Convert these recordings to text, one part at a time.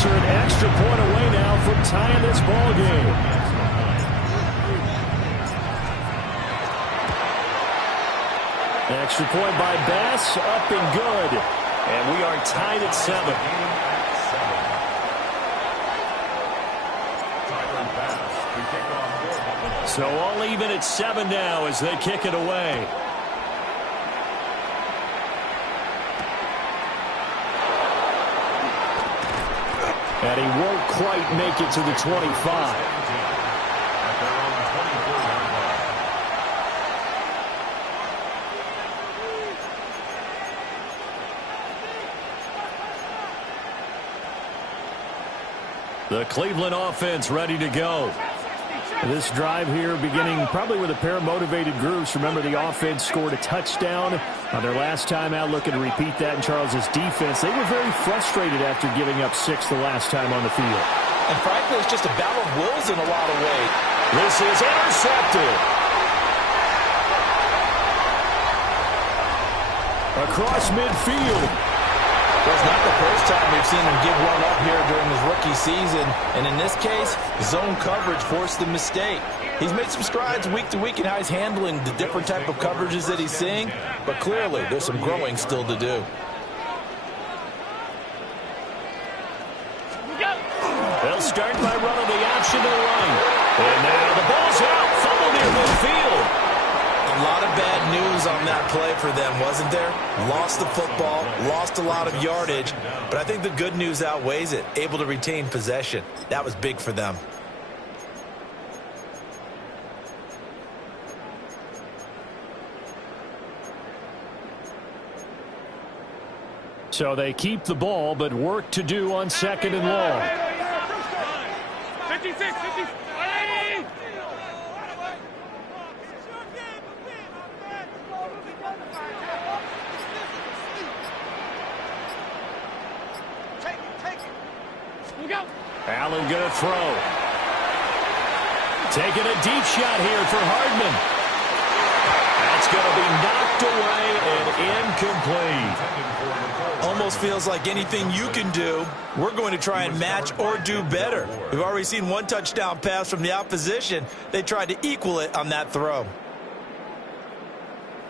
Bulldogs are an extra point away now from tying this ball game. Extra point by Bass, up and good. And we are tied at 7. So all even at 7 now as they kick it away. And he won't quite make it to the 25. The Cleveland offense ready to go. This drive here beginning probably with a pair of motivated groups. Remember, the offense scored a touchdown on their last time out. Looking to repeat that in Charles' defense. They were very frustrated after giving up 6 the last time on the field. And frankly, it's just a battle of wills in a lot of ways. This is intercepted. Across midfield. Well, it's not the first time we've seen him give one up here during his rookie season. And in this case, zone coverage forced the mistake. He's made some strides week to week in how he's handling the different type of coverages that he's seeing. But clearly, there's some growing still to do. They'll start by running the option to the line. And now the ball's out. Fumble near midfield. A lot of bad news on that play for them, wasn't there? Lost the football, lost a lot of yardage, but I think the good news outweighs it. Able to retain possession. That was big for them. So they keep the ball, but work to do on 2nd and long. 56, 56. Allen going to throw. Taking a deep shot here for Hardman. That's going to be knocked away and incomplete. Almost feels like anything you can do, we're going to try and match or do better. We've already seen one touchdown pass from the opposition. They tried to equal it on that throw.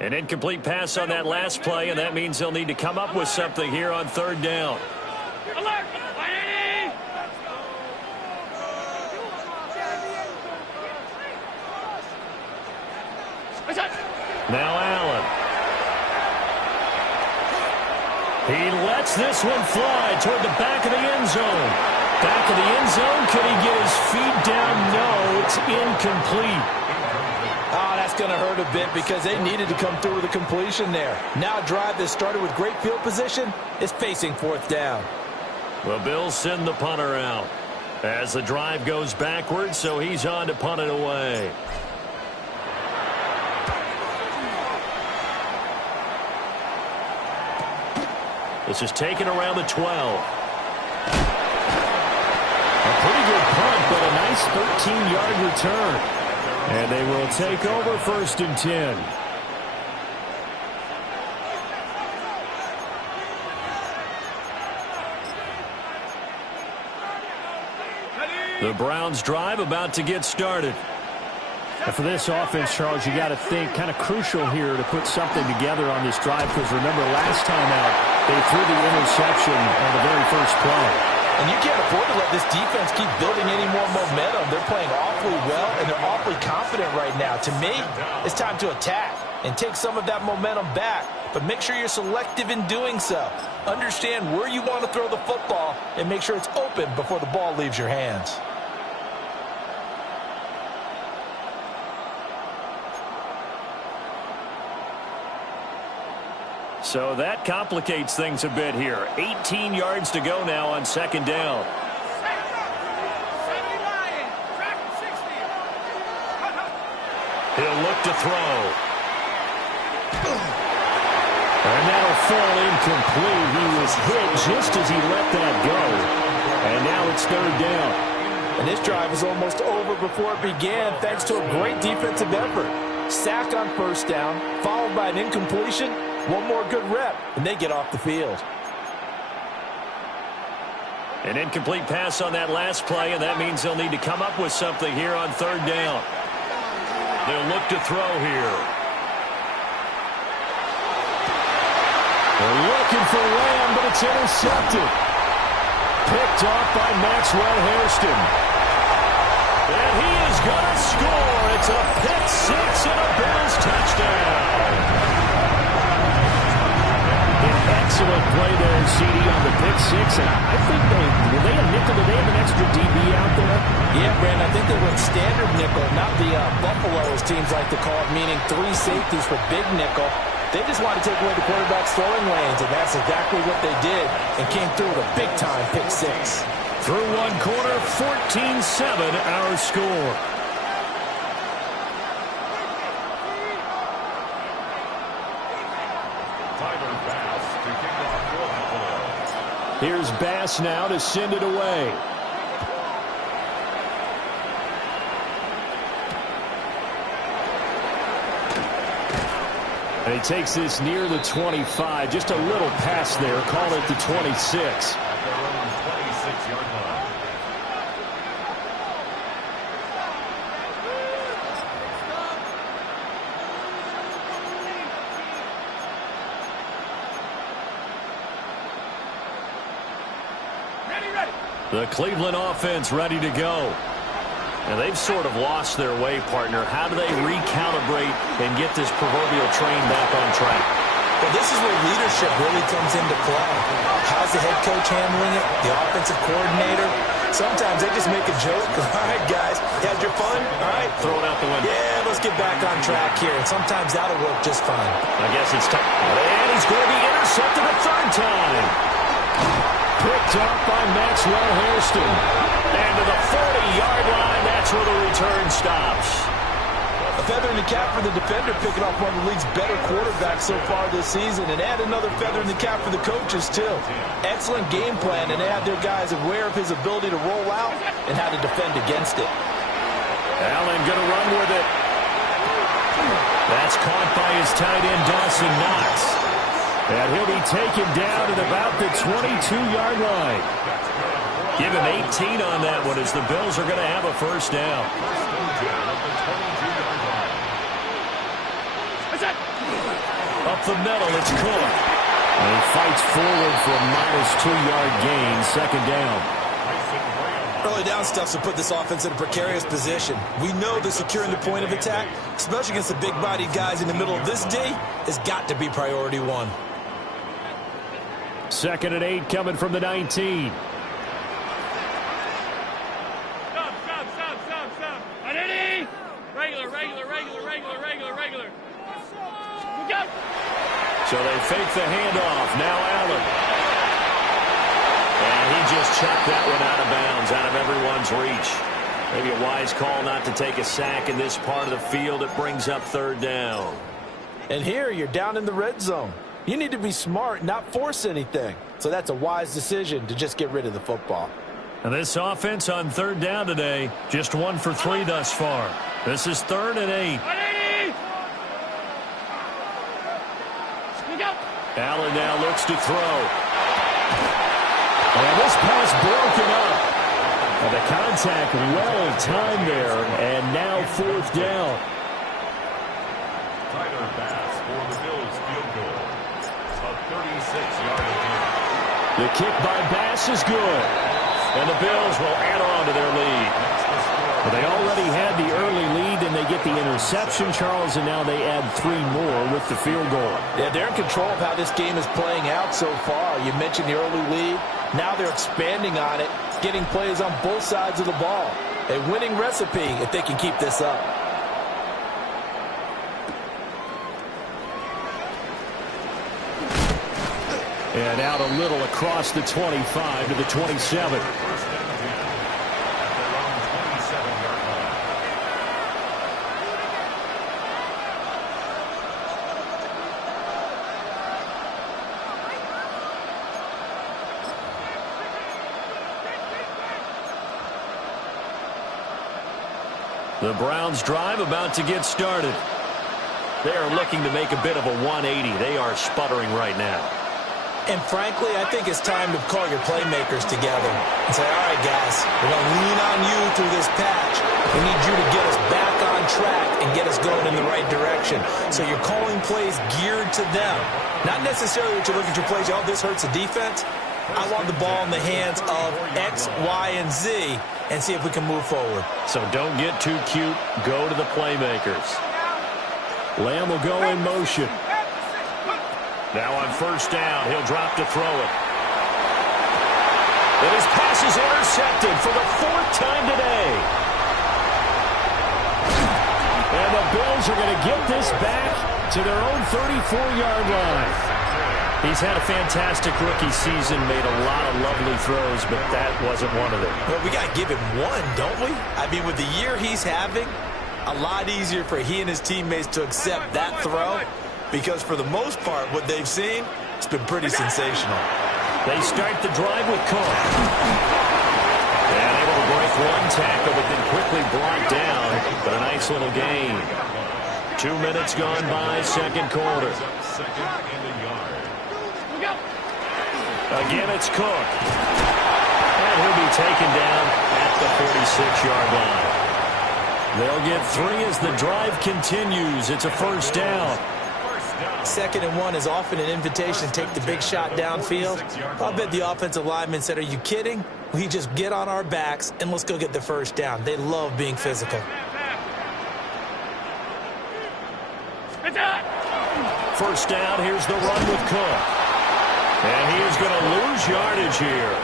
An incomplete pass on that last play, and that means they'll need to come up with something here on 3rd down. Alert! Now Allen. He lets this one fly toward the back of the end zone. Back of the end zone. Can he get his feet down? No, it's incomplete. Oh, that's going to hurt a bit because they needed to come through with a completion there. Now a drive that started with great field position is facing 4th down. The Bills send the punter out as the drive goes backwards, so he's on to punt it away. This is taken around the 12. A pretty good punt, but a nice 13-yard return. And they will take over 1st and 10. The Browns drive about to get started. And for this offense, Charles, you got to think kind of crucial here to put something together on this drive, because remember last time out they threw the interception on the very first play. And you can't afford to let this defense keep building any more momentum. They're playing awfully well, and they're awfully confident right now. To me, it's time to attack and take some of that momentum back. But make sure you're selective in doing so. Understand where you want to throw the football and make sure it's open before the ball leaves your hands. So that complicates things a bit here. 18 yards to go now on 2nd down. He'll look to throw. And that'll fall incomplete. He was hit just as he let that go. And now it's 3rd down. And this drive was almost over before it began thanks to a great defensive effort. Sack on 1st down, followed by an incompletion. One more good rep, and they get off the field. An incomplete pass on that last play, and that means they'll need to come up with something here on third down. They'll look to throw here. They're looking for Lamb, but it's intercepted. Picked off by Maxwell Hairston. And he is going to score. It's a pick six and a Bills touchdown. Excellent play there, CD, on the pick six. And I think were they a nickel? Did they have an extra DB out there? Yeah, Brandon, I think they went standard nickel, not the Buffalo, as teams like to call it, meaning 3 safeties for big nickel. They just wanted to take away the quarterback's throwing lanes, and that's exactly what they did, and came through with a big-time pick six. Through one quarter, 14-7 our score. Here's Bass now to send it away. And he takes this near the 25. Just a little pass there. Call it the 26. At their own 26-yard line. The Cleveland offense ready to go. And they've sort of lost their way, partner. How do they recalibrate and get this proverbial train back on track? Well, this is where leadership really comes into play. How's the head coach handling it? The offensive coordinator? Sometimes they just make a joke. All right, guys, you had your fun? All right. Throw it out the window. Yeah, let's get back on track here. And sometimes that'll work just fine. I guess it's time. And he's going to be intercepted a third time. Picked up by Maxwell Hairston. And to the 40-yard line, that's where the return stops. A feather in the cap for the defender, picking off one of the league's better quarterbacks so far this season, and add another feather in the cap for the coaches, too. Excellent game plan, and they have their guys aware of his ability to roll out and how to defend against it. Allen going to run with it. That's caught by his tight end, Dawson Knox. And he'll be taken down at about the 22-yard line. Give him 18 on that one as the Bills are going to have a first down. Up the middle, it's Cook. And he fights forward for a minus 2-yard gain, second down. Early down stuff to put this offense in a precarious position. We know that securing the point of attack, especially against the big-bodied guys in the middle of this D, has got to be priority one. Second and 8 coming from the 19. So they fake the handoff. Now Allen. And he just chucked that one out of bounds, out of everyone's reach. Maybe a wise call not to take a sack in this part of the field. It brings up third down. And here you're down in the red zone. You need to be smart, not force anything. So that's a wise decision to just get rid of the football. And this offense on third down today, just 1 for 3 thus far. This is third and 8. Allen now looks to throw. And this pass broken up. And the contact well timed there. And now fourth down. Tyler Bass for the Bills field goal. A 36-yard attempt. The kick by Bass is good. And the Bills will add on to their lead. But they already had the early lead, and they get the interception, Charles, and now they add 3 more with the field goal. Yeah, they're in control of how this game is playing out so far. You mentioned the early lead. Now they're expanding on it, getting plays on both sides of the ball. A winning recipe if they can keep this up. And out a little across the 25 to the 27. The Browns drive about to get started. They are looking to make a bit of a 180. They are sputtering right now. And frankly, I think it's time to call your playmakers together and say, all right, guys, we're going to lean on you through this patch. We need you to get us back on track and get us going in the right direction. So you're calling plays geared to them. Not necessarily that you look at your plays, oh, this hurts the defense. I want the ball in the hands of X, Y, and Z and see if we can move forward. So don't get too cute. Go to the playmakers. Lamb will go in motion. Now on first down, he'll drop to throw it. And his pass is intercepted for the 4th time today. And the Bills are going to get this back to their own 34-yard line. He's had a fantastic rookie season, made a lot of lovely throws, but that wasn't one of them. Well, we got to give him one, don't we? I mean, with the year he's having, a lot easier for he and his teammates to accept that throw. Because for the most part, what they've seen, it's been pretty sensational. They start the drive with Cook. And able to break one tackle, but then quickly brought down. But a nice little gain. 2 minutes gone by, second quarter. Again, it's Cook. And he'll be taken down at the 46-yard line. They'll get 3 as the drive continues. It's a first down. 2nd and 1 is often an invitation to take the big shot downfield. I'll bet the offensive lineman said, are you kidding? We just get on our backs and let's go get the first down. They love being physical. First down, here's the run with Cook. And he is going to lose yardage here.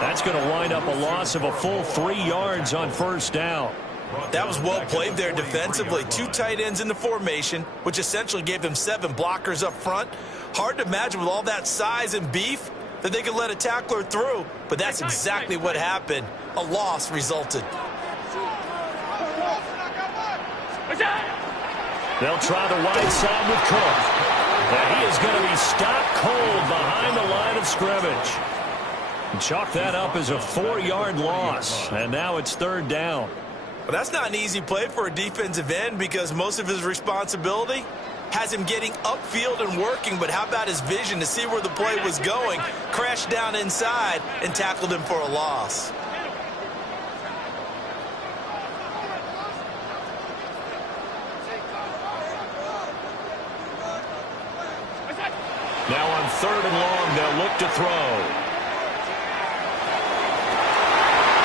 That's going to wind up a loss of a full 3 yards on first down. That was well played there defensively. 2 tight ends in the formation, which essentially gave them 7 blockers up front. Hard to imagine with all that size and beef that they could let a tackler through, but that's exactly what happened. A loss resulted. They'll try the wide side with Cook. And he is going to be stopped cold behind the line of scrimmage. And chalk that up as a 4-yard loss. And now it's 3rd down. Well, that's not an easy play for a defensive end because most of his responsibility has him getting upfield and working, but how about his vision to see where the play was going, crashed down inside, and tackled him for a loss. Now on 3rd and long, they'll look to throw.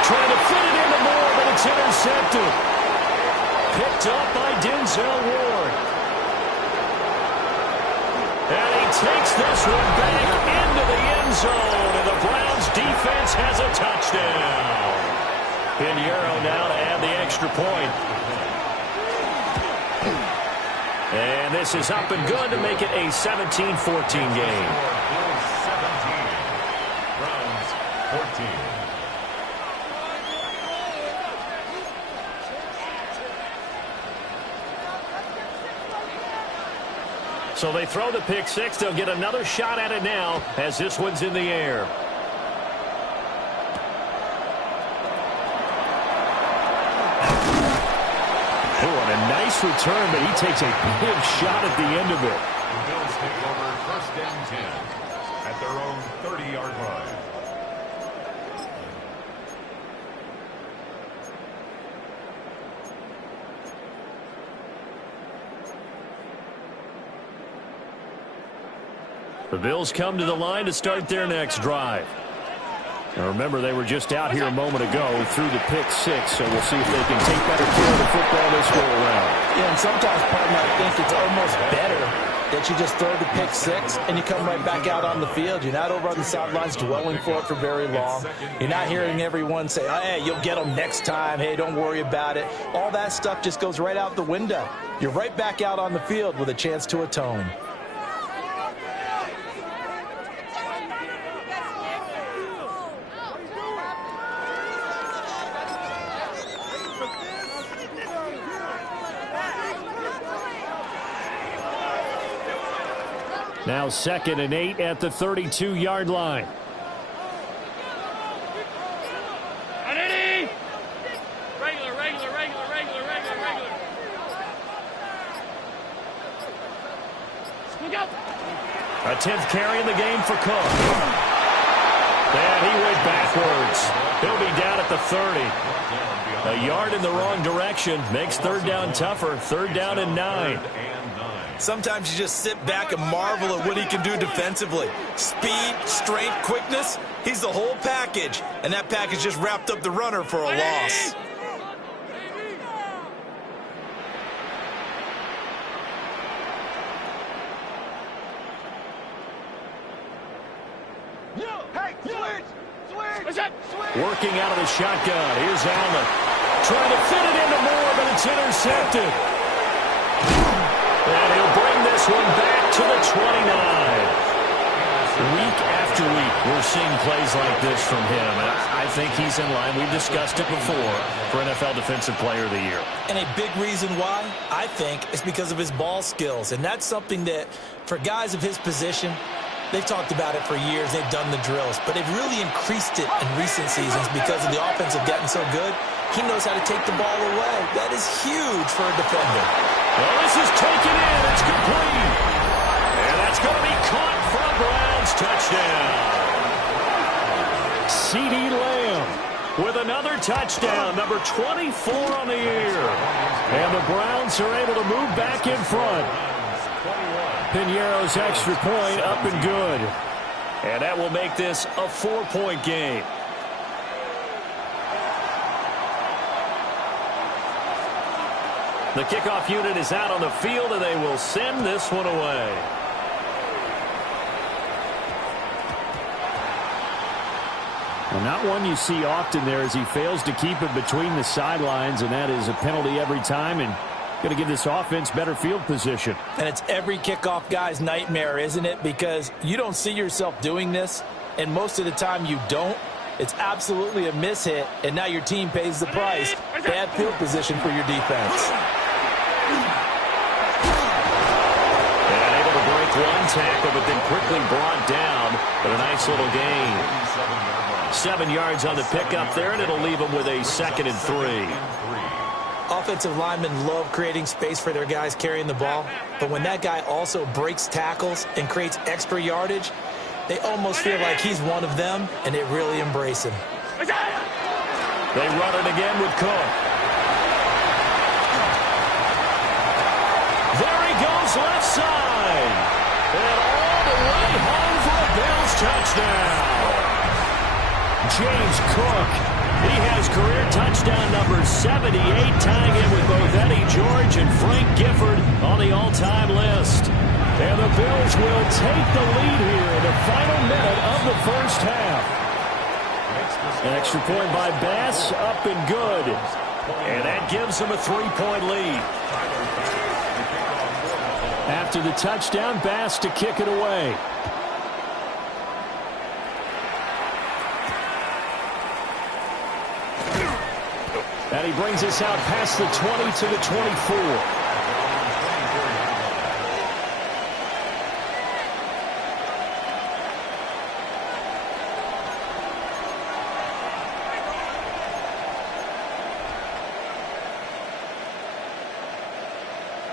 Trying to fit it into Moore, but it's intercepted. Picked up by Denzel Ward. And he takes this one back into the end zone, and the Browns defense has a touchdown. Pinheiro now to add the extra point. And this is up and good to make it a 17-14 game. Bills 17, Browns 14. So they throw the pick six. They'll get another shot at it now as this one's in the air. Oh, and a nice return, but he takes a big shot at the end of it. The Bills take over 1st and 10 at their own 30-yard line. The Bills come to the line to start their next drive. Now remember, they were just out here a moment ago through the pick six, so we'll see if they can take better care of the football this go around. Yeah, and sometimes, partner, I think it's almost better that you just throw the pick six and you come right back out on the field. You're not over on the sidelines dwelling for it for very long. You're not hearing everyone say, oh, hey, you'll get them next time. Hey, don't worry about it. All that stuff just goes right out the window. You're right back out on the field with a chance to atone. Now 2nd and 8 at the 32-yard line. A 10th carry in the game for Cook. And he went backwards. He'll be down at the 30. A yard in the wrong direction makes third down tougher. Third down and 9. Sometimes you just sit back and marvel at what he can do defensively. Speed, strength, quickness, he's the whole package. And that package just wrapped up the runner for a loss. Working out of the shotgun. Here's Allen. Trying to fit it into Moore, but it's intercepted. And he'll bring this one back to the 29. Week after week, we're seeing plays like this from him. And I think he's in line. We've discussed it before for NFL Defensive Player of the Year. And a big reason why, I think, is because of his ball skills. And that's something that, for guys of his position, they've talked about it for years. They've done the drills. But they've really increased it in recent seasons because of the offense have gotten so good. He knows how to take the ball away. That is huge for a defender. Well, this is taken in. It's complete. And that's going to be caught for a Browns touchdown. CeeDee Lamb with another touchdown, number 24 on the year. And the Browns are able to move back in front. Piñeiro's extra point up and good. And that will make this a 4-point game. The kickoff unit is out on the field, and they will send this one away. Well, not one you see often there as he fails to keep it between the sidelines, and that is a penalty every time, and going to give this offense better field position. And it's every kickoff guy's nightmare, isn't it? Because you don't see yourself doing this, and most of the time you don't. It's absolutely a mishit, and now your team pays the price. Bad field position for your defense. And able to break one tackle, but then quickly brought down. But a nice little gain. 7 yards on the pickup there, and it'll leave them with a 2nd and 3. Offensive linemen love creating space for their guys carrying the ball, but when that guy also breaks tackles and creates extra yardage, they almost feel like he's one of them, and they really embrace him. They run it again with Cook. There he goes left side. And all the way home for a Bills touchdown. James Cook. He has career touchdown number 78, tying in with both Eddie George and Frank Gifford on the all-time list. And the Bills will take the lead here in the final minute of the first half. An extra point by Bass, up and good. And that gives them a 3-point lead. After the touchdown, Bass to kick it away. And he brings us out past the 20 to the 24.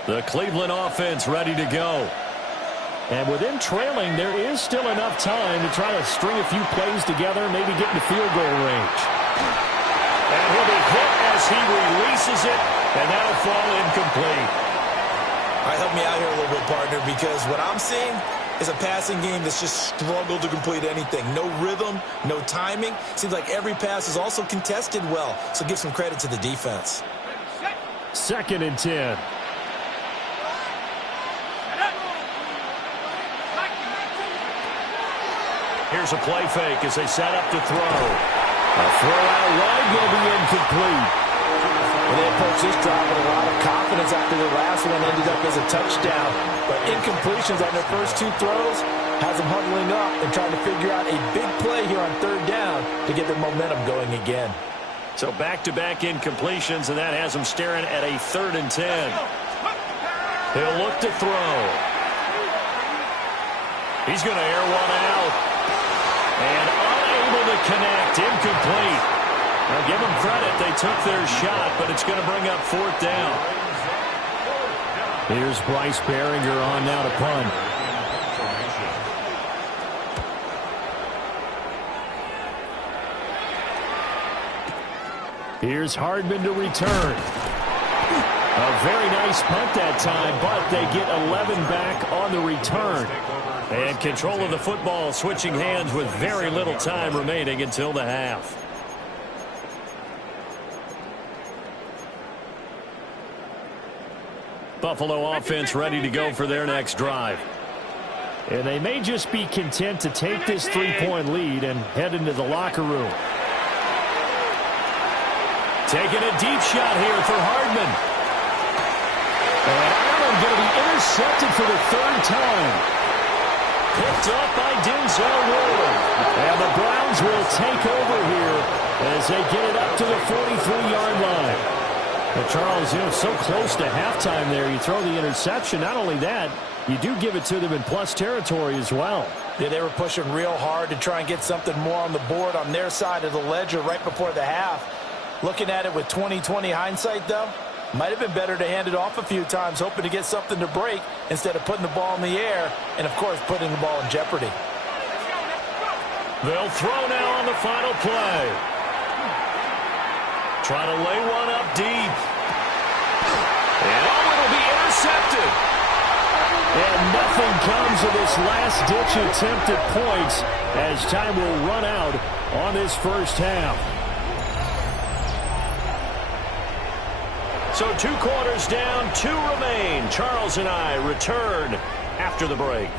The Cleveland offense ready to go. And with him trailing, there is still enough time to try to string a few plays together and maybe get into field goal range. And he'll be hit as he releases it, and that'll fall incomplete. All right, help me out here a little bit, partner, because what I'm seeing is a passing game that's just struggled to complete anything. No rhythm, no timing. Seems like every pass is also contested well, so give some credit to the defense. 2nd and 10. Here's a play fake as they set up to throw. A throw out wide will be incomplete. And they approach this drive with a lot of confidence after the last one ended up as a touchdown. But incompletions on their first 2 throws has them huddling up and trying to figure out a big play here on 3rd down to get their momentum going again. So back-to-back incompletions, and that has them staring at a 3rd and 10. He'll look to throw. He's going to air one out. And unable to connect, incomplete. Now give them credit, they took their shot, but it's going to bring up 4th down. Here's Bryce Baringer on now to punt. Here's Hardman to return. A very nice punt that time, but they get 11 back on the return. And control of the football switching hands with very little time remaining until the half. Buffalo offense ready to go for their next drive. And they may just be content to take this 3-point lead and head into the locker room. Taking a deep shot here for Hardman. And Allen going to be intercepted for the third time. Picked up by Denzel Ward. And the Browns will take over here as they get it up to the 43-yard line. But Charles, so close to halftime there. You throw the interception. Not only that, you do give it to them in plus territory as well. Yeah, they were pushing real hard to try and get something more on the board on their side of the ledger right before the half. Looking at it with 20/20 hindsight, though, might have been better to hand it off a few times, hoping to get something to break instead of putting the ball in the air and, of course, putting the ball in jeopardy. They'll throw now on the final play. Trying to lay one up deep. And it'll be intercepted. And nothing comes of this last-ditch attempt at points as time will run out on this first half. So 2 quarters down, 2 remain. Charles and I return after the break.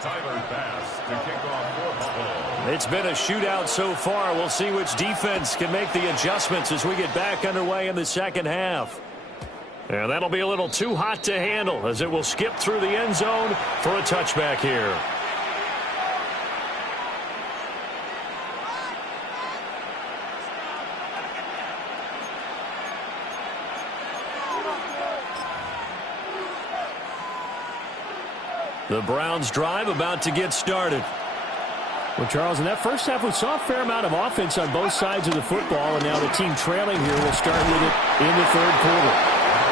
Tyler Bass to kick off for Buffalo. It's been a shootout so far. We'll see which defense can make the adjustments as we get back underway in the second half. And that'll be a little too hot to handle as it will skip through the end zone for a touchback here. The Browns drive about to get started. Well, Charles, in that first half, we saw a fair amount of offense on both sides of the football, and now the team trailing here will start with it in the third quarter.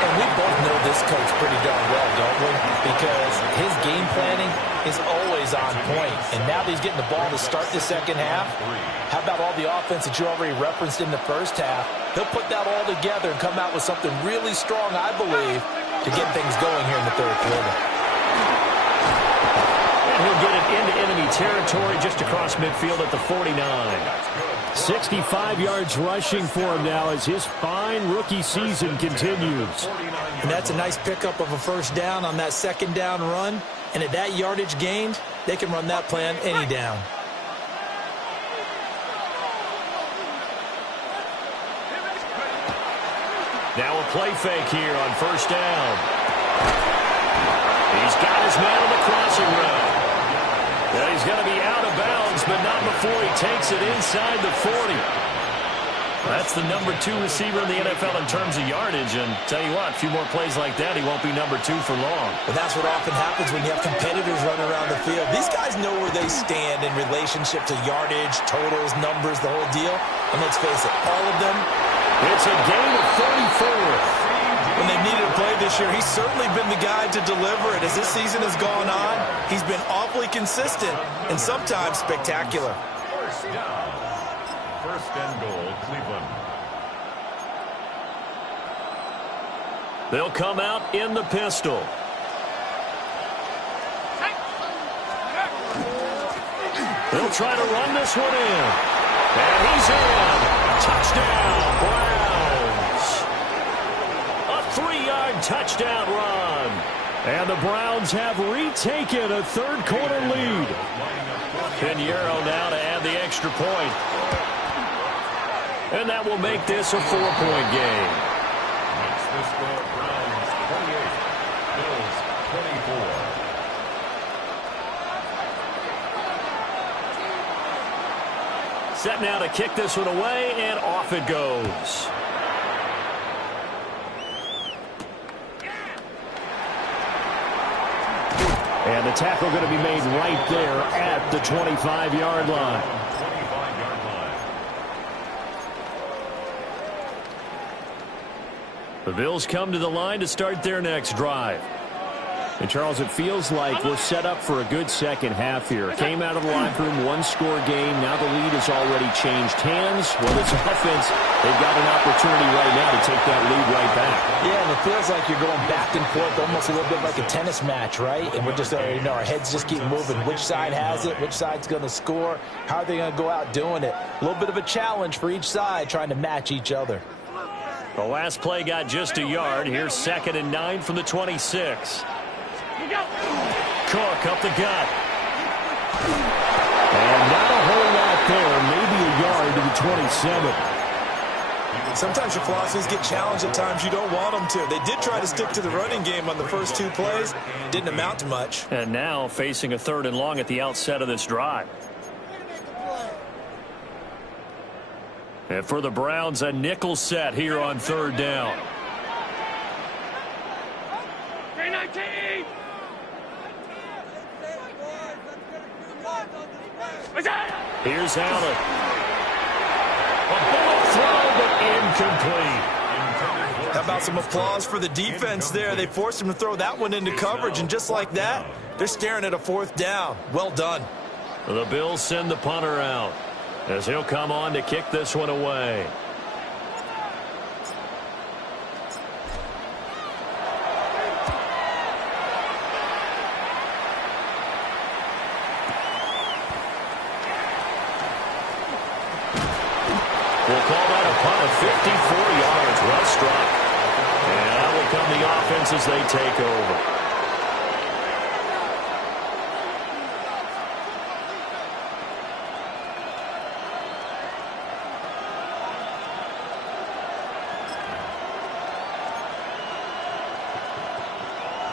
And we both know this coach pretty darn well, don't we? Because his game planning is always on point. And now that he's getting the ball to start the second half, how about all the offense that you already referenced in the first half? He'll put that all together and come out with something really strong, I believe, to get things going here in the third quarter. He'll get it into enemy territory just across midfield at the 49. 65 yards rushing for him now as his fine rookie season continues. And that's a nice pickup of a first down on that second down run. And at that yardage gained, they can run that play on any down. Now a play fake here on first down. He's got his man on the crossing route. Yeah, he's going to be out of bounds, but not before he takes it inside the 40. That's the number 2 receiver in the NFL in terms of yardage. And tell you what, a few more plays like that, he won't be number 2 for long. But that's what often happens when you have competitors running around the field. These guys know where they stand in relationship to yardage, totals, numbers, the whole deal. And let's face it, all of them. It's a gain of 34. When they've needed a play this year, he's certainly been the guy to deliver it. As this season has gone on, he's been awfully consistent and sometimes spectacular. First down. First and goal, Cleveland. They'll come out in the pistol. They'll try to run this one in. And he's in. Touchdown, Browns. A 3-yard touchdown run. And the Browns have retaken a third quarter lead. Pinheiro now to add the extra point. And that will make this a 4-point game. Makes the score Browns 28, Bills 24. Set now to kick this one away, and off it goes. And the tackle going to be made right there at the 25-yard line. 25-yard line. The Bills come to the line to start their next drive. And, Charles, it feels like we're set up for a good second half here. Came out of the locker room, one-score game. Now the lead has already changed hands. Well, this offense, they've got an opportunity right now to take that lead right back. Yeah, and it feels like you're going back and forth, almost a little bit like a tennis match, right? And we're just, our heads just keep moving. Which side has it? Which side's going to score? How are they going to go out doing it? A little bit of a challenge for each side, trying to match each other. The last play got just a yard. Here's 2nd and 9 from the 26. Cook up the gut. And not a whole lot there. Maybe a yard to the 27. Sometimes your philosophies get challenged at times you don't want them to. They did try to stick to the running game on the first 2 plays. Didn't amount to much. And now facing a 3rd and long at the outset of this drive. And for the Browns, a nickel set here on 3rd down. Here's Allen. A bullet throw, but incomplete. How about some applause for the defense there? They forced him to throw that one into coverage, and just like that, they're staring at a 4th down. Well done. The Bills send the punter out as he'll come on to kick this one away. We'll call that a punt of 54 yards. Well struck. And out will come the offense as they take over.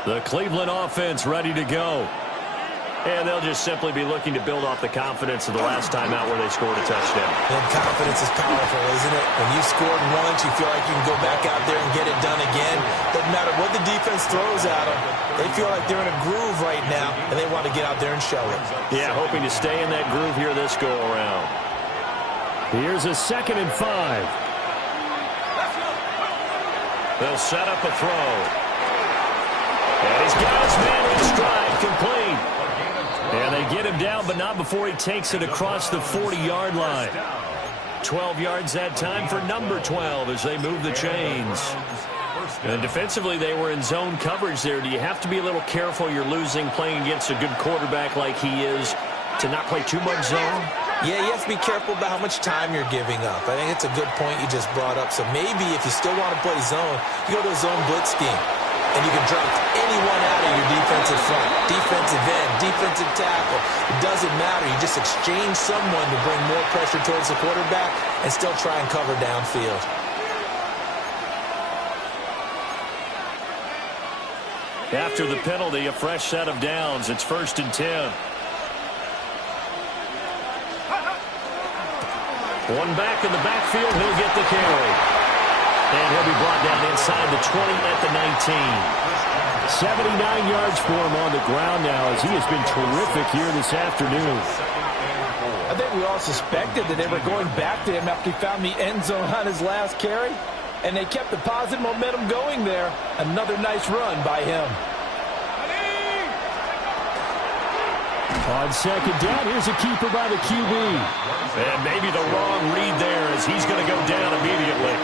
The Cleveland offense ready to go. And they'll just simply be looking to build off the confidence of the last time out where they scored a touchdown. And confidence is powerful, isn't it? When you scored once, you feel like you can go back out there and get it done again. Doesn't matter what the defense throws at them. They feel like they're in a groove right now, and they want to get out there and show it. Yeah, hoping to stay in that groove here this go-around. Here's a 2nd and 5. They'll set up a throw. And he's got his man in stride, complete. And they get him down, but not before he takes it across the 40-yard line. 12 yards that time for number 12 as they move the chains. And defensively, they were in zone coverage there. Do you have to be a little careful you're losing playing against a good quarterback like he is to not play too much zone? Yeah, you have to be careful about how much time you're giving up. I think it's a good point you just brought up. So maybe if you still want to play zone, you go to a zone blitz scheme. And you can drop anyone out of your defensive front, defensive end, defensive tackle. It doesn't matter. You just exchange someone to bring more pressure towards the quarterback and still try and cover downfield. After the penalty, a fresh set of downs. It's 1st and 10. One back in the backfield. He'll get the carry. And he'll be brought down inside the 20 at the 19. 79 yards for him on the ground now as he has been terrific here this afternoon. I think we all suspected that they were going back to him after he found the end zone on his last carry. And they kept the positive momentum going there. Another nice run by him. On 2nd down, here's a keeper by the QB. And maybe the wrong read there as he's going to go down immediately.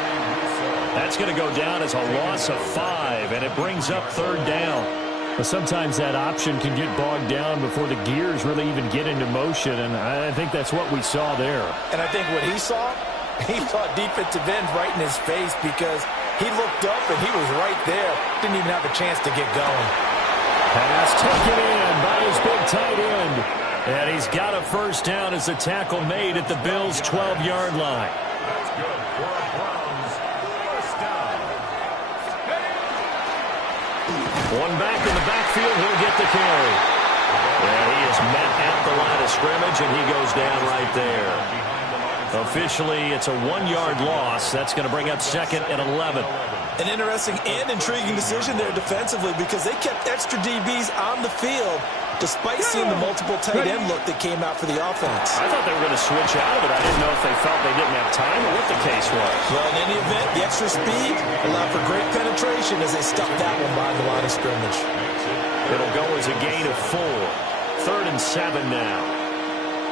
That's going to go down as a loss of 5, and it brings up 3rd down. But sometimes that option can get bogged down before the gears really even get into motion, and I think that's what we saw there. And I think what he saw defensive end right in his face because he looked up and he was right there. Didn't even have a chance to get going. Pass taken in by his big tight end. And he's got a 1st down as the tackle made at the Bills' 12-yard line. That's good for a Browns 1st down. One back in the backfield, he'll get the carry. And he is met at the line of scrimmage, and he goes down right there. Officially, it's a 1-yard loss. That's going to bring up 2nd and 11. An interesting and intriguing decision there defensively because they kept extra DBs on the field despite seeing the multiple tight end look that came out for the offense. I thought they were going to switch out of it. I didn't know if they felt they didn't have time or what the case was. Well, in any event, the extra speed allowed for great penetration as they stuffed that one behind the line of scrimmage. It'll go as a gain of 4. 3rd and 7 now.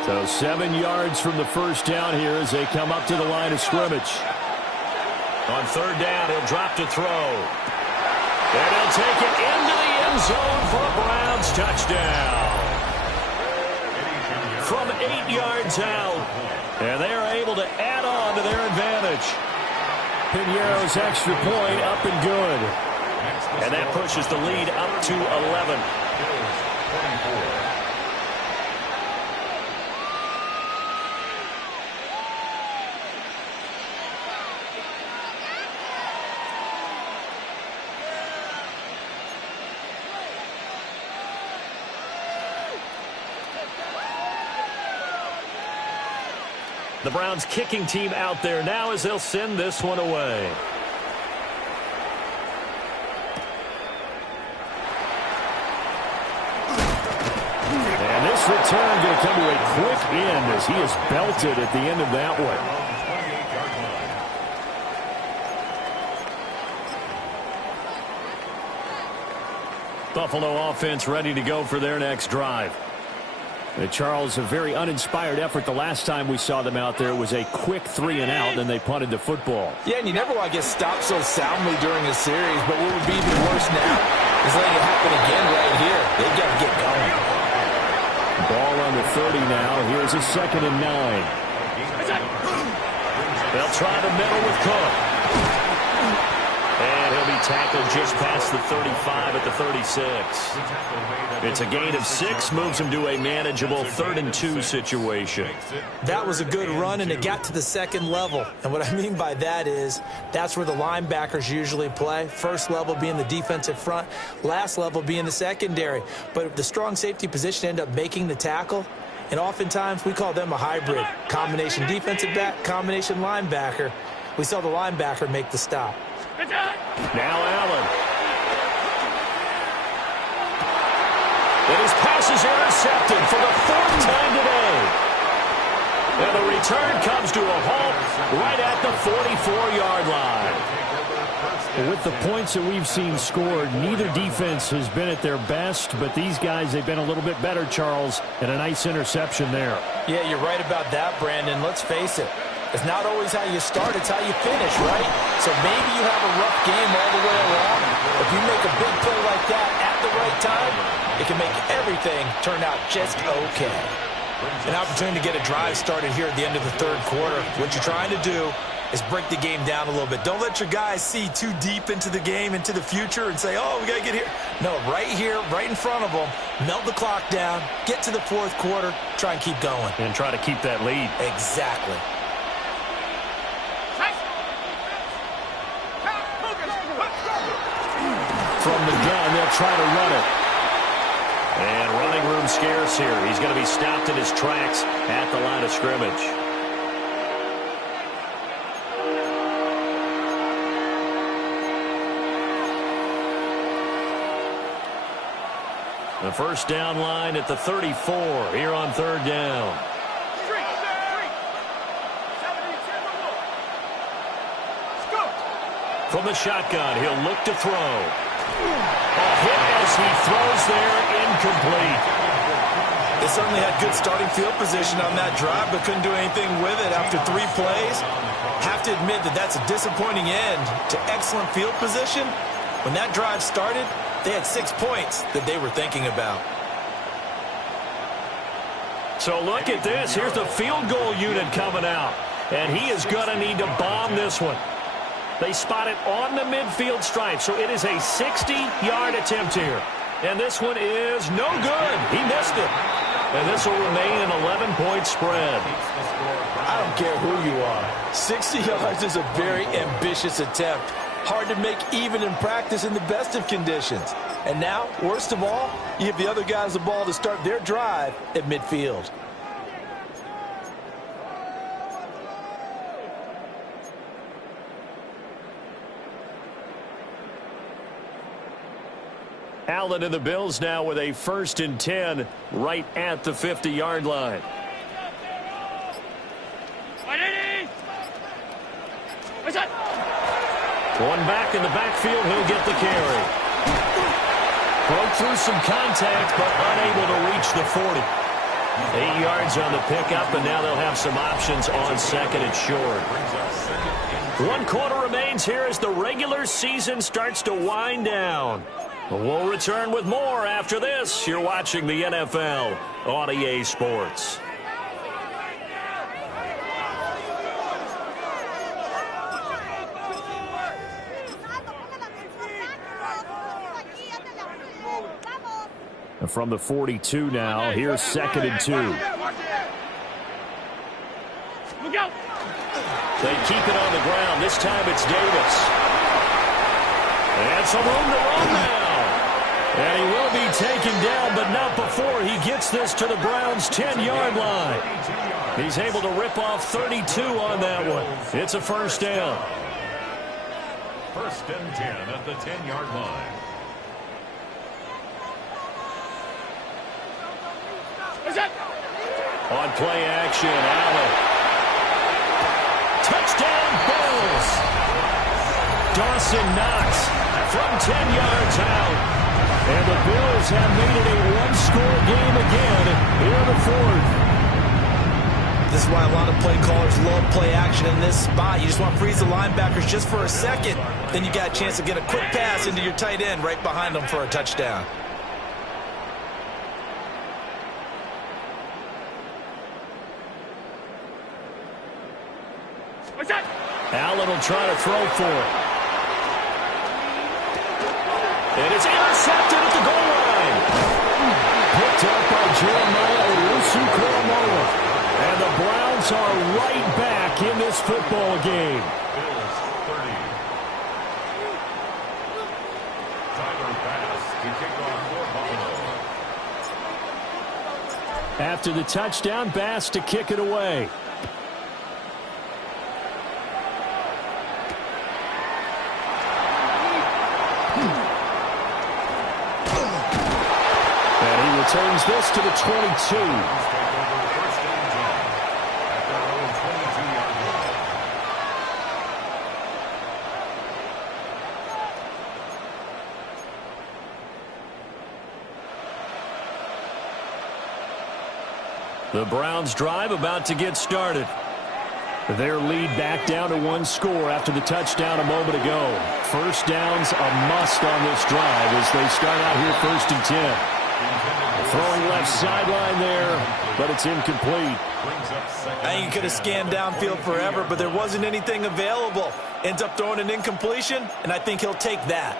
So 7 yards from the first down here as they come up to the line of scrimmage. On 3rd down, he'll drop to throw. And he'll take it into the end zone for a Browns touchdown. From 8 yards out. And they are able to add on to their advantage. Piñeiro's extra point up and good. And that pushes the lead up to 11. The Browns kicking team out there now as they'll send this one away. And this return going to come to a quick end as he is belted at the end of that one. Buffalo offense ready to go for their next drive. Charles, a very uninspired effort the last time we saw them out there. Was a quick 3 and out, then they punted the football. Yeah, and you never want to get stopped so soundly during a series, but what would be even worse now is letting it happen again right here. They got to get going. Ball on the 30 now. Here's a 2nd and 9. They'll try the middle with Cook. And he'll be tackled just past the 35 at the 36. It's a gain of 6, moves him to a manageable 3rd and 2 situation. That was a good run, and it got to the 2nd level. And what I mean by that is that's where the linebackers usually play. First level being the defensive front, last level being the secondary. But the strong safety position ended up making the tackle, and oftentimes we call them a hybrid. Combination defensive back, combination linebacker. We saw the linebacker make the stop. Now Allen. And his pass is intercepted for the 4th time today. And the return comes to a halt right at the 44-yard line. With the points that we've seen scored, neither defense has been at their best, but these guys, they've been a little bit better, Charles, and a nice interception there. Yeah, you're right about that, Brandon. Let's face it. It's not always how you start, it's how you finish, right? So maybe you have a rough game all the way along. If you make a big play like that at the right time, it can make everything turn out just okay. An opportunity to get a drive started here at the end of the 3rd quarter. What you're trying to do is break the game down a little bit. Don't let your guys see too deep into the game, into the future, and say, oh, we got to get here. No, right here, right in front of them, melt the clock down, get to the 4th quarter, try and keep going. And try to keep that lead. Exactly. From the gun, they'll try to run it. And running room scarce here. He's going to be stopped in his tracks at the line of scrimmage. The first down line at the 34 here on 3rd down. From the shotgun, he'll look to throw. A hit as he throws there, incomplete. They certainly had good starting field position on that drive, but couldn't do anything with it after 3 plays. Have to admit that that's a disappointing end to excellent field position. When that drive started, they had 6 points that they were thinking about. So look at this. Here's the field goal unit coming out. And he is going to need to bomb this one. They spot it on the midfield stripe, so it is a 60-yard attempt here. And this one is no good. He missed it. And this will remain an 11-point spread. I don't care who you are. 60 yards is a very ambitious attempt. Hard to make even in practice in the best of conditions. And now, worst of all, you give the other guys the ball to start their drive at midfield. Allen and the Bills now with a 1st and 10 right at the 50-yard line. One back in the backfield, he'll get the carry. Broke through some contact, but unable to reach the 40. 8 yards on the pickup, and now they'll have some options on 2nd and short. 1 quarter remains here as the regular season starts to wind down. We'll return with more after this. You're watching the NFL on EA Sports. From the 42 now, here's 2nd and 2. They keep it on the ground. This time it's Davis. And some room to run now. And he will be taken down, but not before he gets this to the Browns' 10-yard line. He's able to rip off 32 on that one. It's a 1st down. 1st and 10 at the 10-yard line. On play action, Allen. Touchdown, Bills. Dawson Knox from 10 yards out. And the Bills have made it a one-score game again in the 4th. This is why a lot of play callers love play action in this spot. You just want to freeze the linebackers just for a second. Then you got a chance to get a quick pass into your tight end right behind them for a touchdown. Allen will try to throw for it. And it's intercepted at the goal line. Picked up by Jeremiah Owusu-Koramoah. And the Browns are right back in this football game. Bills 30. Tyler Bass to kick off for Buffalo. After the touchdown, Bass to kick it away. Turns this to the 22. The Browns drive about to get started. Their lead back down to 1 score after the touchdown a moment ago. 1st down's a must on this drive as they start out here 1st and 10. Throwing left sideline there, but it's incomplete. I think he could have scanned downfield forever, but there wasn't anything available. Ends up throwing an incompletion, and I think he'll take that.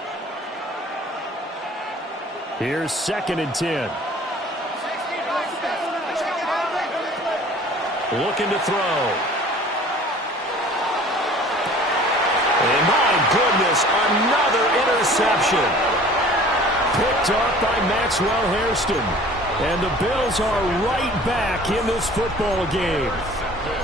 Here's 2nd and 10. Looking to throw. And my goodness, another interception. Picked off by Maxwell Hairston. And the Bills are right back in this football game.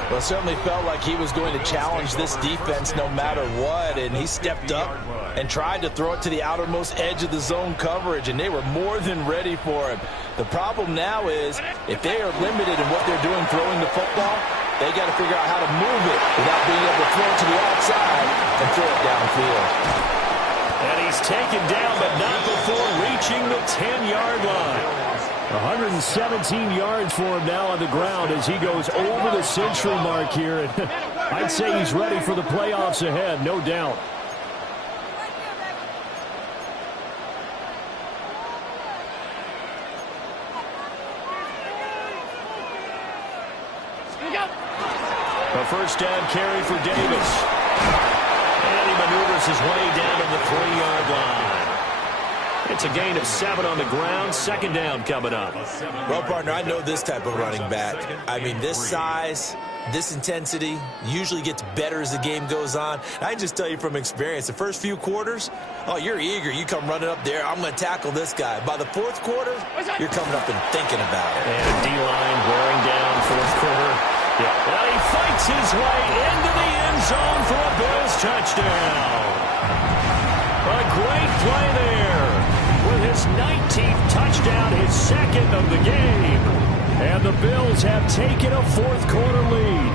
Well, it certainly felt like he was going to challenge this defense no matter what, and he stepped up and tried to throw it to the outermost edge of the zone coverage, and they were more than ready for him. The problem now is if they are limited in what they're doing throwing the football, they got to figure out how to move it without being able to throw it to the outside and throw it downfield. And he's taken down, but not before reaching the 10-yard line. 117 yards for him now on the ground as he goes over the century mark here. And I'd say he's ready for the playoffs ahead, no doubt. A 1st down carry for Davis. And he maneuvers his way down to the 3-yard line. It's a gain of 7 on the ground. 2nd down coming up. Well, partner, I know this type of running back. I mean, this size, this intensity usually gets better as the game goes on. I just tell you from experience, the first few quarters, oh, you're eager. You come running up there. I'm going to tackle this guy. By the 4th quarter, you're coming up and thinking about it. And D-line wearing down 4th quarter. Yeah. And he fights his way into the end zone for a Bills touchdown. A great play there with his 19th touchdown, his second of the game. And the Bills have taken a fourth-quarter lead.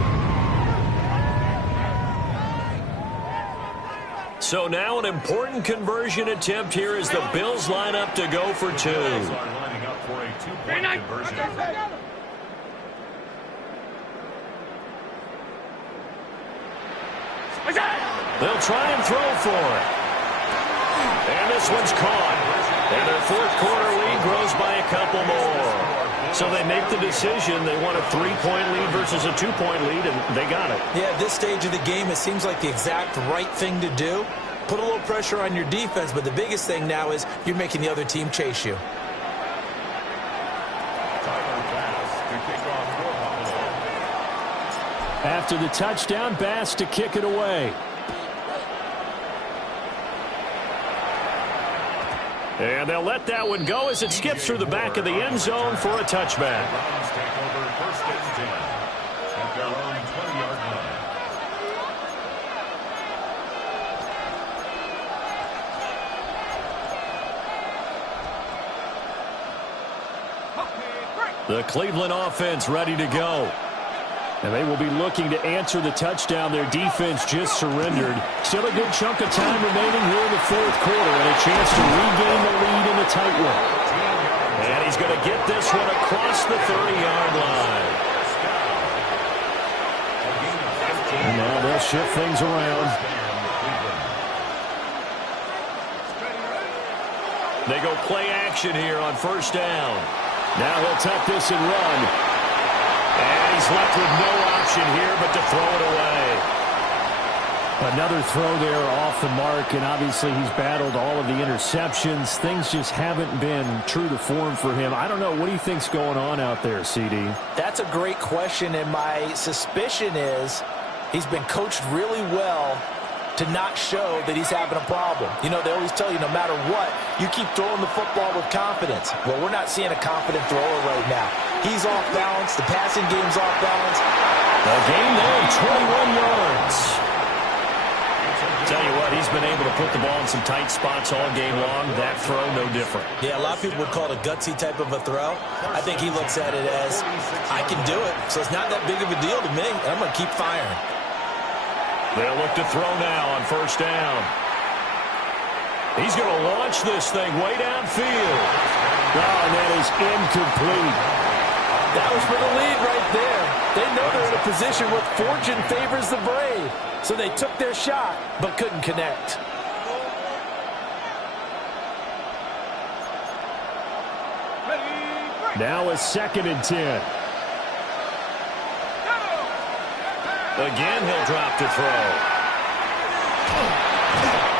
So now an important conversion attempt here as the Bills line up to go for two. Lining up for a two-point conversion. They'll try and throw for it. And this one's caught. And their fourth-quarter lead grows by a couple more. So they make the decision. They want a three-point lead versus a two-point lead, and they got it. Yeah, at this stage of the game, it seems like the exact right thing to do. Put a little pressure on your defense, but the biggest thing now is you're making the other team chase you. After the touchdown, Bass to kick it away. And they'll let that one go as it skips through the back of the end zone for a touchback. Browns take over first and 10 at their own 20-yard line. The Cleveland offense ready to go. And they will be looking to answer the touchdown their defense just surrendered. Still a good chunk of time remaining here in the fourth quarter and a chance to regain the lead in a tight one. And he's going to get this one across the 30-yard line. And now they'll shift things around. They go play action here on first down. Now he'll tuck this and run. And he's left with no option here but to throw it away. Another throw there off the mark, and obviously he's battled all of the interceptions. Things just haven't been true to form for him. I don't know. What do you think's going on out there, CD? That's a great question, and my suspicion is he's been coached really well to not show that he's having a problem. You know, they always tell you no matter what, you keep throwing the football with confidence. Well, we're not seeing a confident thrower right now. He's off balance. The passing game's off balance. A gain there of 21 yards. Tell you what, he's been able to put the ball in some tight spots all game long. That throw, no different. Yeah, a lot of people would call it a gutsy type of a throw. I think he looks at it as, I can do it, so it's not that big of a deal to me. I'm going to keep firing. They'll look to throw now on first down. He's going to launch this thing way downfield. Oh, and that is incomplete. That was for the lead right there. They know they're in a position where fortune favors the brave. So they took their shot, but couldn't connect. Now a 2nd and 10. Again, he'll drop to throw.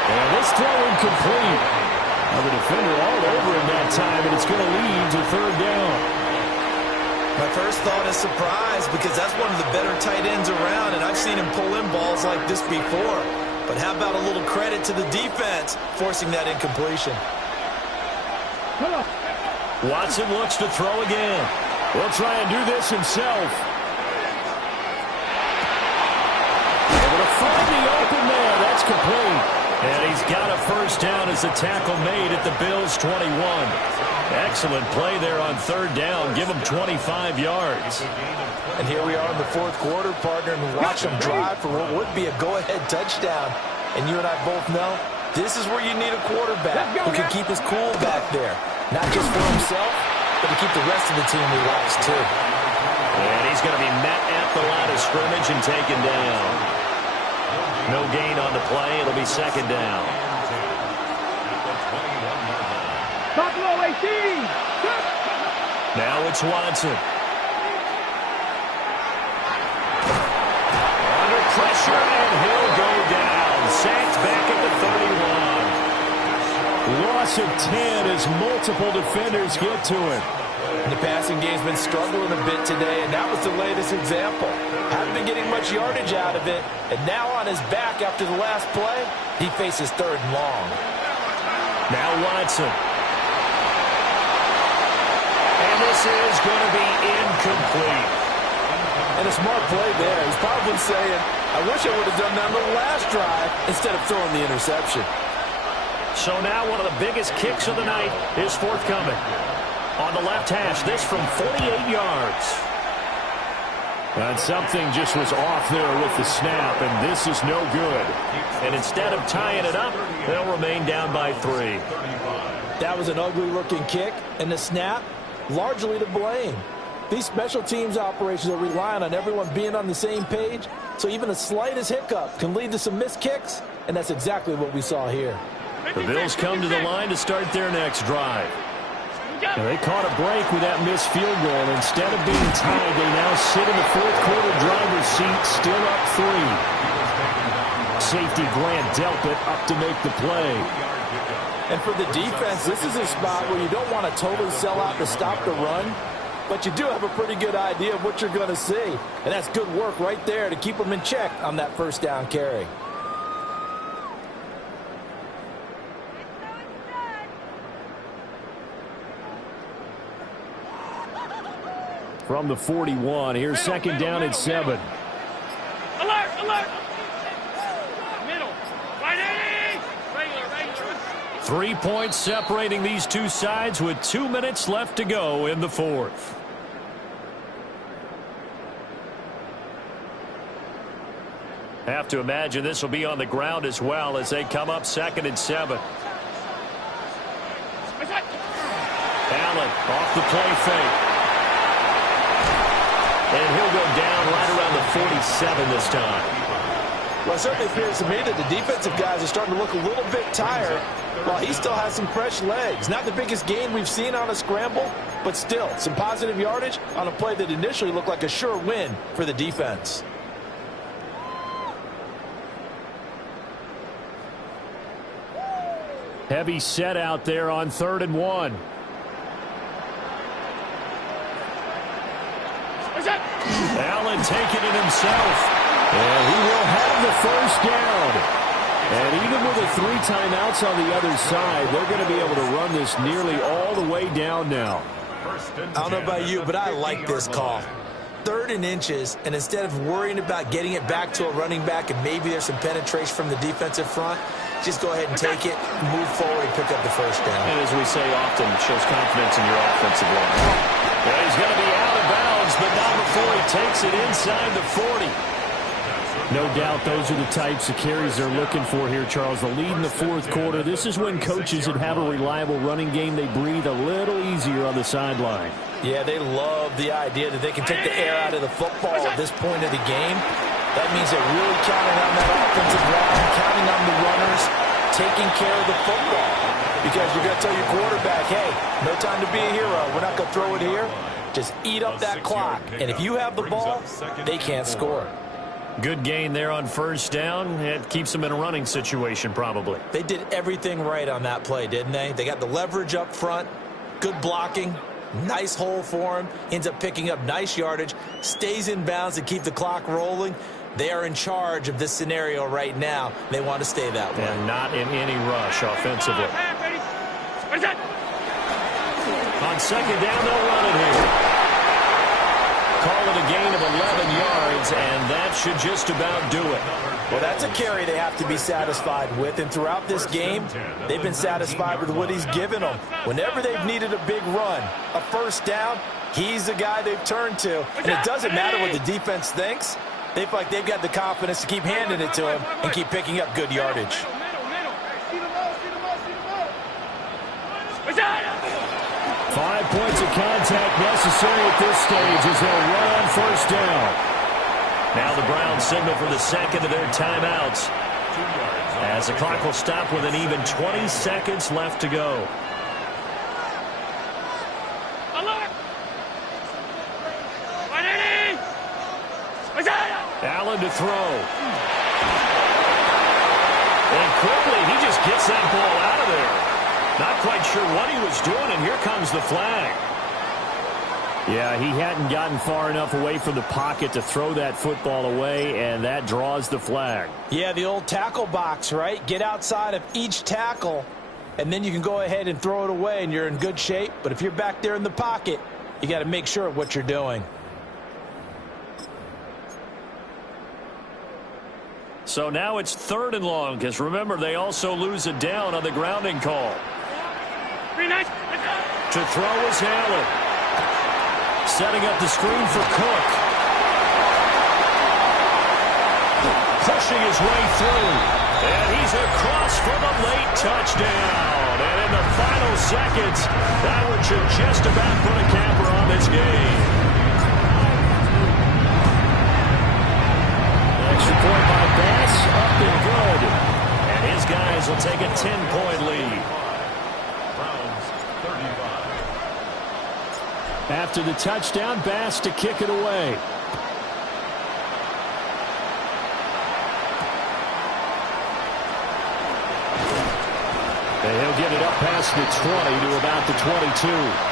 And this throw incomplete. Now the defender all over him that time, and it's going to lead to third down. My first thought is surprise, because that's one of the better tight ends around, and I've seen him pull in balls like this before. But how about a little credit to the defense forcing that incompletion? Watson looks to throw again. He'll try and do this himself. Able to find the open there. That's complete. And he's got a first down as the tackle made at the Bills' 21. Excellent play there on third down. Give him 25 yards. And here we are in the fourth quarter, partner, and watch him drive for what would be a go-ahead touchdown. And you and I both know this is where you need a quarterback who can keep his cool back there. Not just for himself, but to keep the rest of the team relaxed, too. And he's going to be met at the line of scrimmage and taken down. No gain on the play. It'll be second down. Buffalo 18. Now it's Watson. Under pressure, and he'll go down. Sacked back at the 31. Loss of 10 as multiple defenders get to him. And the passing game's been struggling a bit today, and that was the latest example. Haven't been getting much yardage out of it, and now on his back after the last play, he faces third and long. Now Watson. And this is going to be incomplete. And a smart play there. He's probably saying, I wish I would have done that on the last drive instead of throwing the interception. So now one of the biggest kicks of the night is forthcoming. On the left hash, this from 48 yards. And something just was off there with the snap, and this is no good. And instead of tying it up, they'll remain down by 3. That was an ugly-looking kick, and the snap, largely to blame. These special teams operations are relying on everyone being on the same page, so even the slightest hiccup can lead to some missed kicks, and that's exactly what we saw here. The Bills come to the line to start their next drive. Now they caught a break with that missed field goal. Instead of being tied, they now sit in the fourth quarter driver's seat, still up 3. Safety Grant Delpit up to make the play. And for the defense, this is a spot where you don't want to totally sell out to stop the run, but you do have a pretty good idea of what you're going to see. And that's good work right there to keep them in check on that first down carry. From the 41, here's second down and 7. Alert, alert. Middle. Right, regular. 3 points separating these two sides with 2 minutes left to go in the fourth. Have to imagine this will be on the ground as well as they come up second and 7. Allen off the play fake. And he'll go down right around the 47 this time. Well, it certainly appears to me that the defensive guys are starting to look a little bit tired while he still has some fresh legs. Not the biggest gain we've seen on a scramble, but still some positive yardage on a play that initially looked like a sure win for the defense. Heavy set out there on 3rd and 1. Allen taking it himself. And he will have the first down. And even with the 3 timeouts on the other side, they're going to be able to run this nearly all the way down now. I don't know about you, but I like this call. 3rd and inches, and instead of worrying about getting it back to a running back and maybe there's some penetration from the defensive front, just go ahead and take it, move forward, and pick up the first down. And as we say often, it shows confidence in your offensive line. Well, he's going to be out of bounds, but not before he takes it inside the 40. No doubt those are the types of carries they're looking for here, Charles. The lead in the fourth quarter. This is when coaches that have a reliable running game, they breathe a little easier on the sideline. Yeah, they love the idea that they can take the air out of the football at this point of the game. That means they're really counting on that offensive line, counting on the runners, taking care of the football. Because you're going to tell your quarterback, hey, no time to be a hero. We're not going to throw it here. Just eat up that clock. And if you have the ball, they can't score. Good gain there on first down. It keeps them in a running situation probably. They did everything right on that play, didn't they? They got the leverage up front, good blocking, nice hole for him, ends up picking up nice yardage, stays in bounds to keep the clock rolling. They are in charge of this scenario right now. They want to stay that way. And not in any rush offensively. On second down, they'll run it here. Call it a gain of 11 yards, and that should just about do it. Well, that's a carry they have to be satisfied with, and throughout this game, they've been satisfied with what he's given them. Whenever they've needed a big run, a first down, he's the guy they've turned to. And it doesn't matter what the defense thinks. They feel like they've got the confidence to keep handing it to him and keep picking up good yardage. 5 points of contact necessary at this stage as they'll run on first down. Now the Browns signal for the second of their timeouts as the clock will stop with an even 20 seconds left to go. Allen to throw. And quickly, he just gets that ball out of there. Not quite sure what he was doing, and here comes the flag. Yeah, he hadn't gotten far enough away from the pocket to throw that football away, and that draws the flag. Yeah, the old tackle box, right? Get outside of each tackle, and then you can go ahead and throw it away, and you're in good shape. But if you're back there in the pocket, you got to make sure of what you're doing. So now it's 3rd and long, because remember, they also lose a down on the grounding call. To throw is Allen. Setting up the screen for Cook. Pushing his way through. And he's across for the late touchdown. And in the final seconds, that one should just about put a capper on this game. Extra point by Bass, up and good. And his guys will take a 10-point lead. Browns 35. After the touchdown, Bass to kick it away. And he'll get it up past the 20 to about the 22.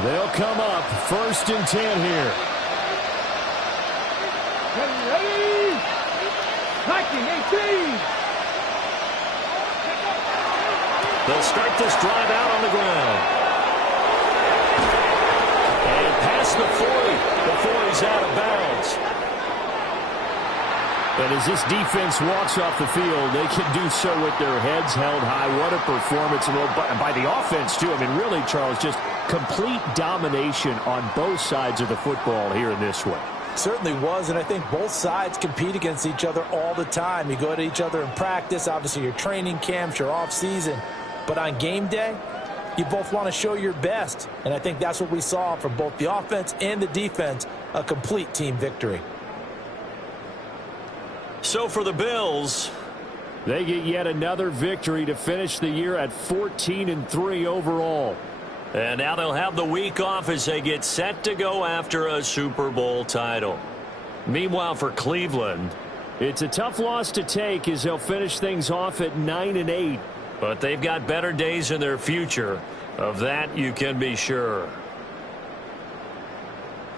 They'll come up 1st and 10 here. Ready! Hacking 18! They'll start this drive out on the ground. And past the 40 before he's out of bounds. And as this defense walks off the field, they can do so with their heads held high. What a performance by the offense, too. I mean, really, Charles, just complete domination on both sides of the football here in this one. Certainly was, and I think both sides compete against each other all the time. You go at each other in practice, obviously your training camps, your off-season. But on game day, you both want to show your best. And I think that's what we saw from both the offense and the defense, a complete team victory. So for the Bills, they get yet another victory to finish the year at 14-3 overall. And now they'll have the week off as they get set to go after a Super Bowl title. Meanwhile, for Cleveland, it's a tough loss to take as they'll finish things off at 9-8. But they've got better days in their future. Of that, you can be sure.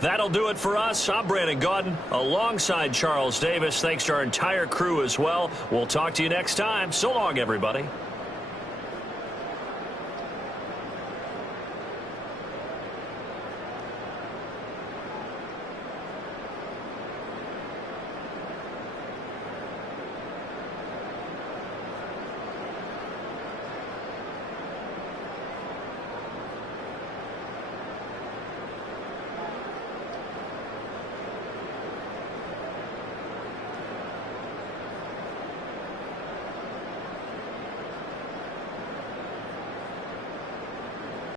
That'll do it for us. I'm Brandon Gaudin alongside Charles Davis. Thanks to our entire crew as well. We'll talk to you next time. So long, everybody.